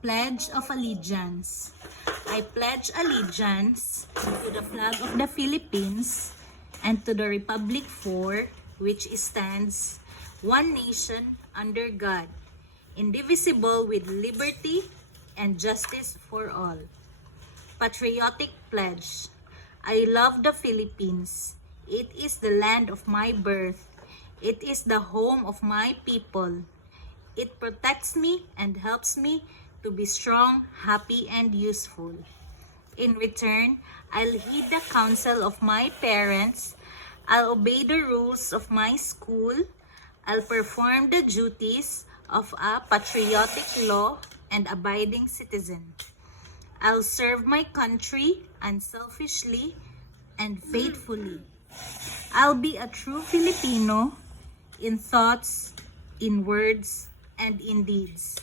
Pledge of Allegiance. I pledge allegiance to the flag of the Philippines and to the republic for which it stands, one nation under God, indivisible with liberty and justice for all. Patriotic Pledge. I love the Philippines. It is the land of my birth. It is the home of my people. It protects me and helps me to be strong, happy, and useful. In return, I'll heed the counsel of my parents. I'll obey the rules of my school. I'll perform the duties of a patriotic law and abiding citizen. I'll serve my country unselfishly and faithfully. I'll be a true Filipino in thoughts, in words, and in deeds.